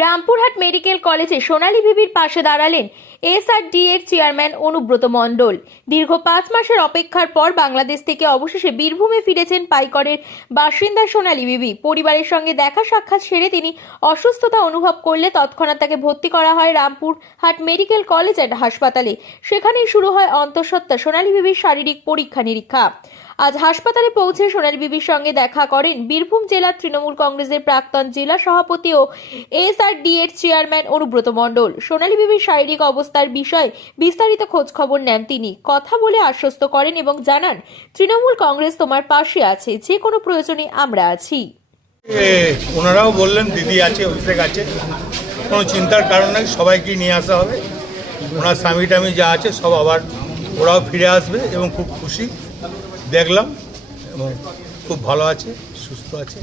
Rampurhat medical কলেজে সোনালী বিবির পাশে দাঁড়ালেন এসআরডি এর চেয়ারম্যান অনুব্রত মণ্ডল। দীর্ঘ 5 মাসের অপেক্ষার পর বাংলাদেশ থেকে অবশেষে বীরভূমে ফিরেছেন পাইকরের বাসিন্দা সোনালী বিবি। পরিবারের সঙ্গে দেখা সাক্ষাৎ সেরে তিনি অসুস্থতা অনুভব করলে তৎক্ষণাৎ তাকে ভর্তি করা হয় রামপুরহাট মেডিকেল কলেজ অ্যান্ড হাসপাতালে। সেখানেই শুরু হয় অন্তঃসত্ত্বা সোনালী বিবির শারীরিক পরীক্ষা নিরীক্ষা। আজ হাসপাতালে পৌঁছে সোনালী বিবির সঙ্গে দেখা করেন বীরভূম জেলা তৃণমূল কংগ্রেসের প্রাক্তন জেলা সভাপতি ও এসআরডি এর চেয়ারম্যান অনুব্রত মণ্ডল। সোনালী বিবির শারীরিক অবস্থার বিষয়ে বিস্তারিত খোঁজ খবর নেন তিনি। কথা বলে আশ্বস্ত করেন এবং জানান, তৃণমূল কংগ্রেস তোমার পাশে আছে, যে কোনো প্রয়োজনে আমরা আছি। ওনারাও বললেন দিদি আছে, অভিষেক আছে, কোনো চিন্তার কারণ নেই, সবাইকে নিয়ে আসা হবে। ওনার স্বামী টামি যা আছে সব আবার ওরাও ফিরে আসবে এবং খুব খুশি দেখলাম এবং খুব ভালো আছে, সুস্থ আছে।